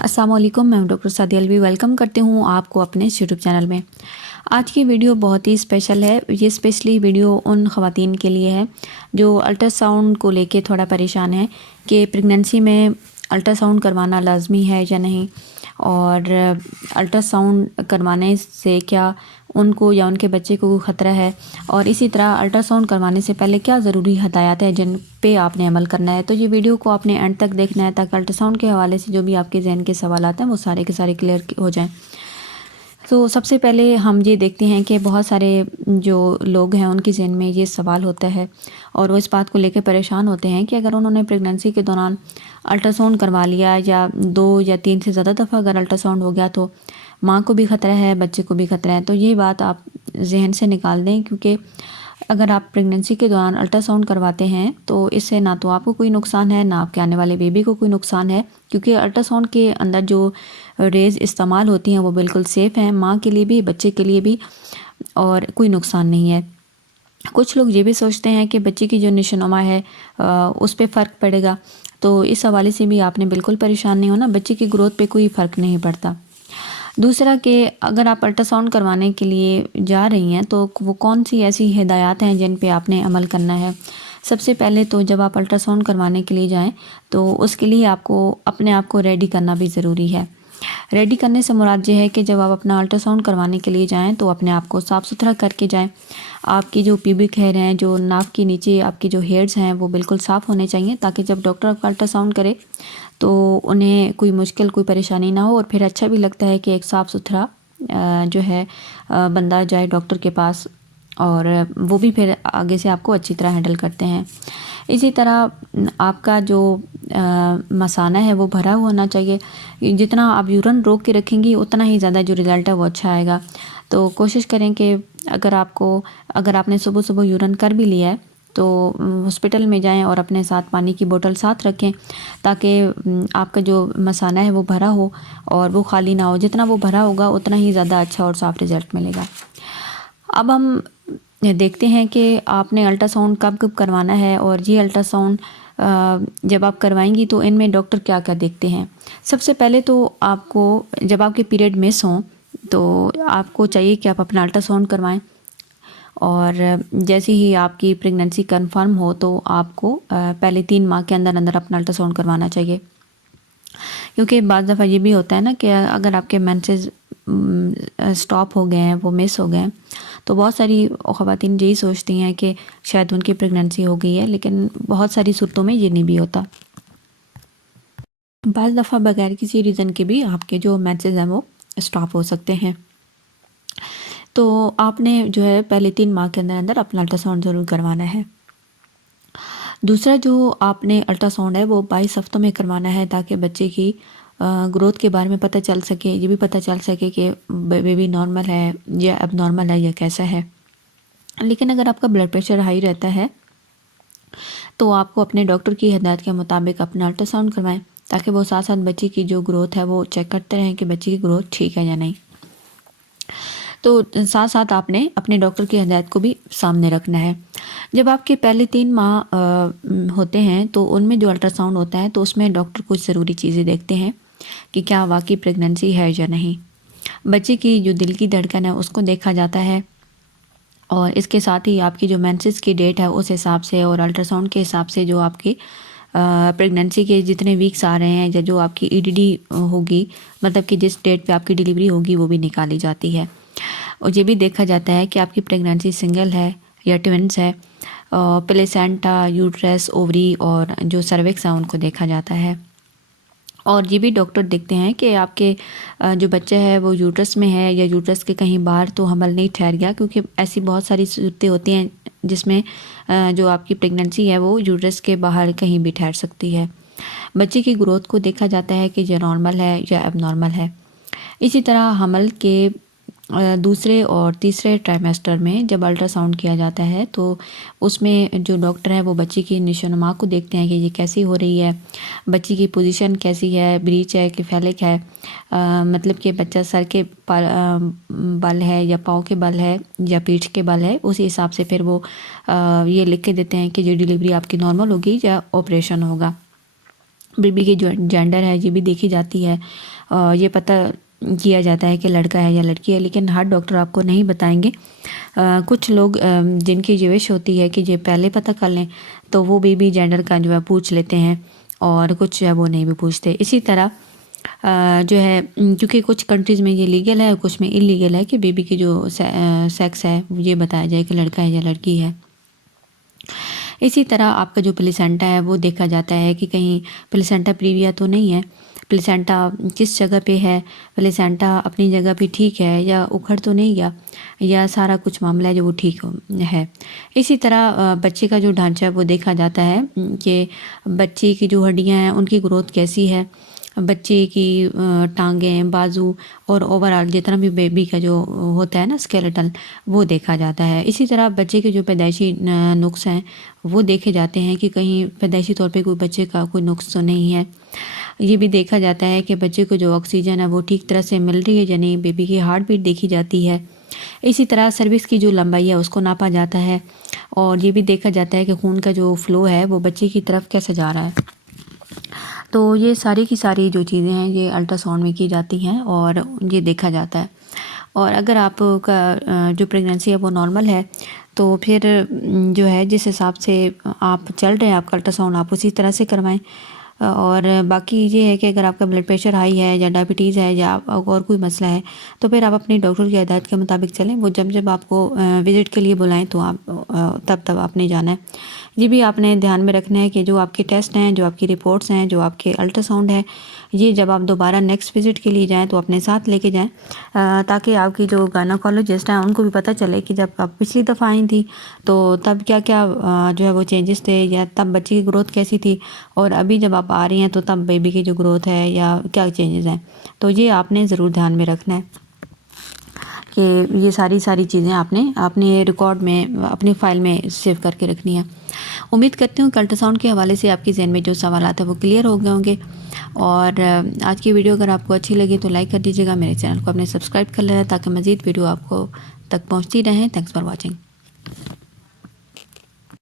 अस्सलाम वालेकुम, मैं डॉक्टर सादिया अलवी वेलकम करती हूँ आपको अपने यूट्यूब चैनल में। आज की वीडियो बहुत ही स्पेशल है। ये स्पेशली वीडियो उन ख़वातीन के लिए है जो अल्ट्रासाउंड को लेके थोड़ा परेशान है कि प्रेगनेंसी में अल्ट्रासाउंड करवाना लाजमी है या नहीं, और अल्ट्रासाउंड करवाने से क्या उनको या उनके बच्चे को ख़तरा है, और इसी तरह अल्ट्रासाउंड करवाने से पहले क्या ज़रूरी हदायत है जिन पे आपने अमल करना है। तो ये वीडियो को आपने एंड तक देखना है ताकि अल्ट्रासाउंड के हवाले से जो भी आपके जहन के सवाल आते हैं वो सारे के सारे क्लियर हो जाएं। तो सबसे पहले हम ये देखते हैं कि बहुत सारे जो लोग हैं उनके ज़हन में ये सवाल होता है और वो इस बात को लेकर परेशान होते हैं कि अगर उन्होंने प्रेगनेंसी के दौरान अल्ट्रासाउंड करवा लिया या 2 या 3 से ज़्यादा दफ़ा अगर अल्ट्रासाउंड हो गया तो माँ को भी ख़तरा है, बच्चे को भी ख़तरा है। तो ये बात आप जहन से निकाल दें, क्योंकि अगर आप प्रेगनेंसी के दौरान अल्ट्रासाउंड करवाते हैं तो इससे ना तो आपको कोई नुकसान है, ना आपके आने वाले बेबी को कोई नुकसान है, क्योंकि अल्ट्रासाउंड के अंदर जो रेज़ इस्तेमाल होती हैं वो बिल्कुल सेफ़ हैं, माँ के लिए भी बच्चे के लिए भी, और कोई नुकसान नहीं है। कुछ लोग ये भी सोचते हैं कि बच्चे की जो निशानुमा है उस पर फ़र्क पड़ेगा, तो इस हवाले से भी आपने बिल्कुल परेशान नहीं होना, बच्चे की ग्रोथ पे कोई फ़र्क नहीं पड़ता। दूसरा कि अगर आप अल्ट्रासाउंड करवाने के लिए जा रही हैं तो वो कौन सी ऐसी हिदायत हैं जिन पे आपने अमल करना है। सबसे पहले तो जब आप अल्ट्रासाउंड करवाने के लिए जाएं तो उसके लिए आपको अपने आप को रेडी करना भी ज़रूरी है। रेडी करने से मुराद ये है कि जब आप अपना अल्ट्रासाउंड करवाने के लिए जाएं तो अपने आप को साफ़ सुथरा करके जाएं। आपकी जो प्यूबिक हेयर हैं, जो नाक के नीचे आपके जो हेयर्स हैं वो बिल्कुल साफ़ होने चाहिए, ताकि जब डॉक्टर आपका अल्ट्रासाउंड करे तो उन्हें कोई मुश्किल, कोई परेशानी ना हो, और फिर अच्छा भी लगता है कि एक साफ़ सुथरा जो है बंदा जाए डॉक्टर के पास, और वो भी फिर आगे से आपको अच्छी तरह हैंडल करते हैं। इसी तरह आपका जो मसाना है वो भरा हुआ होना चाहिए। जितना आप यूरिन रोक के रखेंगी उतना ही ज़्यादा जो रिज़ल्ट है वो अच्छा आएगा। तो कोशिश करें कि अगर आपने सुबह सुबह यूरिन कर भी लिया है तो हॉस्पिटल में जाएं और अपने साथ पानी की बोतल साथ रखें, ताकि आपका जो मसाना है वो भरा हो और वो खाली ना हो। जितना वो भरा होगा उतना ही ज़्यादा अच्छा और साफ़ रिज़ल्ट मिलेगा। अब हम देखते हैं कि आपने अल्ट्रासाउंड कब कब करवाना है, और ये अल्ट्रासाउंड जब आप करवाएंगी तो इनमें डॉक्टर क्या क्या देखते हैं। सबसे पहले तो आपको जब आपके पीरियड मिस हों तो आपको चाहिए कि आप अपना अल्ट्रासाउंड करवाएं, और जैसे ही आपकी प्रेगनेंसी कंफर्म हो तो आपको पहले 3 माह के अंदर अंदर अपना अल्ट्रासाउंड करवाना चाहिए। क्योंकि बाज़ दफ़ा ये भी होता है ना कि अगर आपके मेंसेस स्टॉप हो गए हैं, वो मिस हो गए हैं, तो बहुत सारी ख़वातीन यही सोचती हैं कि शायद उनकी प्रेगनेंसी हो गई है, लेकिन बहुत सारी सूरतों में ये नहीं भी होता। बाज़ दफ़ा बगैर किसी रीज़न के भी आपके जो मेंसेस हैं वो स्टॉप हो सकते हैं। तो आपने जो है पहले 3 माह के अंदर अंदर अपना अल्ट्रासाउंड ज़रूर करवाना है। दूसरा जो आपने अल्ट्रासाउंड है वो 22 हफ्तों में करवाना है, ताकि बच्चे की ग्रोथ के बारे में पता चल सके, ये भी पता चल सके कि बेबी नॉर्मल है या अब नॉर्मल है या कैसा है। लेकिन अगर आपका ब्लड प्रेशर हाई रहता है तो आपको अपने डॉक्टर की हिदायत के मुताबिक अपना अल्ट्रासाउंड करवाएं, ताकि वो साथ साथ बच्चे की जो ग्रोथ है वो चेक करते रहें कि बच्चे की ग्रोथ ठीक है या नहीं। तो साथ साथ आपने अपने डॉक्टर की हिदायत को भी सामने रखना है। जब आपके पहले 3 माह होते हैं तो उनमें जो अल्ट्रासाउंड होता है तो उसमें डॉक्टर कुछ ज़रूरी चीज़ें देखते हैं कि क्या वाकई प्रेगनेंसी है या नहीं। बच्चे की जो दिल की धड़कन है उसको देखा जाता है, और इसके साथ ही आपकी जो मेंसेस की डेट है उस हिसाब से और अल्ट्रासाउंड के हिसाब से जो आपकी प्रेगनेंसी के जितने वीक्स आ रहे हैं या जो आपकी ईडीडी होगी, मतलब कि जिस डेट पे आपकी डिलीवरी होगी वो भी निकाली जाती है। और ये भी देखा जाता है कि आपकी प्रेगनेंसी सिंगल है या ट्विंस है। प्लेसेंटा, यूट्रस, ओवरी और जो सर्विक्स हैं उनको देखा जाता है। और ये भी डॉक्टर देखते हैं कि आपके जो बच्चा है वो यूट्रस में है या यूट्रस के कहीं बाहर तो हमल नहीं ठहर गया, क्योंकि ऐसी बहुत सारी सूरतें होती हैं जिसमें जो आपकी प्रेगनेंसी है वो यूट्रस के बाहर कहीं भी ठहर सकती है। बच्चे की ग्रोथ को देखा जाता है कि ये नॉर्मल है या एबनॉर्मल है। इसी तरह हमल के दूसरे और तीसरे ट्राइमेस्टर में जब अल्ट्रासाउंड किया जाता है तो उसमें जो डॉक्टर है वो बच्ची की निशानुमा को देखते हैं कि ये कैसी हो रही है, बच्ची की पोजीशन कैसी है, ब्रीच है कि फैलिक है, मतलब कि बच्चा सर के बल है या पाँव के बल है या पीठ के बल है। उसी हिसाब से फिर वो ये लिख के देते हैं कि जो डिलीवरी आपकी नॉर्मल होगी या ऑपरेशन होगा। बेबी की जो जेंडर है ये भी देखी जाती है, ये पता किया जाता है कि लड़का है या लड़की है, लेकिन हर डॉक्टर आपको नहीं बताएंगे। कुछ लोग जिनकी ये विश होती है कि ये पहले पता कर लें, तो वो बेबी जेंडर का जो है पूछ लेते हैं, और कुछ जो है वो नहीं भी पूछते। इसी तरह जो है क्योंकि कुछ कंट्रीज़ में ये लीगल है और कुछ में इलीगल है कि बेबी की जो सेक्स है ये बताया जाए कि लड़का है या लड़की है। इसी तरह आपका जो प्लेसेंटा है वो देखा जाता है कि कहीं प्लेसेंटा प्रीविया तो नहीं है, प्लेसेंटा किस जगह पे है, प्लेसेंटा अपनी जगह पे ठीक है या उखड़ तो नहीं गया, या सारा कुछ मामला है जो वो ठीक है। इसी तरह बच्चे का जो ढांचा है वो देखा जाता है कि बच्चे की जो हड्डियां हैं उनकी ग्रोथ कैसी है, बच्चे की टांगें, बाजू और ओवरऑल जितना भी बेबी का जो होता है ना स्केलेटल, वो देखा जाता है। इसी तरह बच्चे के जो पैदाइशी नुक्स हैं वो देखे जाते हैं कि कहीं पैदाइशी तौर पे कोई बच्चे का कोई नुक्स तो नहीं है। ये भी देखा जाता है कि बच्चे को जो ऑक्सीजन है वो ठीक तरह से मिल रही है या नहीं, बेबी की हार्ट बीट देखी जाती है। इसी तरह सर्विक्स की जो लंबाई है उसको नापा जाता है, और ये भी देखा जाता है कि खून का जो फ्लो है वो बच्चे की तरफ कैसे जा रहा है। तो ये सारी की सारी जो चीज़ें हैं ये अल्ट्रासाउंड में की जाती हैं और ये देखा जाता है। और अगर आपका जो प्रेगनेंसी है वो नॉर्मल है, तो फिर जो है जिस हिसाब से आप चल रहे हैं आपका अल्ट्रासाउंड आप उसी तरह से करवाएं। और बाकी ये है कि अगर आपका ब्लड प्रेशर हाई है या डायबिटीज़ है या और कोई मसला है, तो फिर आप अपनी डॉक्टर की हिदायत के मुताबिक चलें। वो जब जब आपको विज़िट के लिए बुलाएं तो आप तब आपने जाना है। ये भी आपने ध्यान में रखना है कि जो आपके टेस्ट हैं, जो आपकी रिपोर्ट्स हैं, जो आपके अल्ट्रासाउंड है, ये जब आप दोबारा नेक्स्ट विज़िट के लिए जाएँ तो अपने साथ लेके जाएँ, ताकि आपकी जो गायनोकोलॉजिस्ट हैं उनको भी पता चले कि जब आप पिछली दफ़ा आई थी तो तब क्या क्या जो है वो चेंजेस थे, या तब बच्चे की ग्रोथ कैसी थी, और अभी जब आप आ रही हैं तो तब बेबी की जो ग्रोथ है या क्या चेंजेस हैं। तो ये आपने ज़रूर ध्यान में रखना है कि ये सारी चीज़ें आपने अपने रिकॉर्ड में अपनी फ़ाइल में सेव करके रखनी है। उम्मीद करती हूँ कि अल्ट्रासाउंड के हवाले से आपके ज़हन में जो सवालात है वो क्लियर हो गए होंगे। और आज की वीडियो अगर आपको अच्छी लगी तो लाइक कर दीजिएगा, मेरे चैनल को अपने सब्सक्राइब कर लेना ताकि मज़ीद वीडियो आपको तक पहुँचती रहें। Thanks for watching.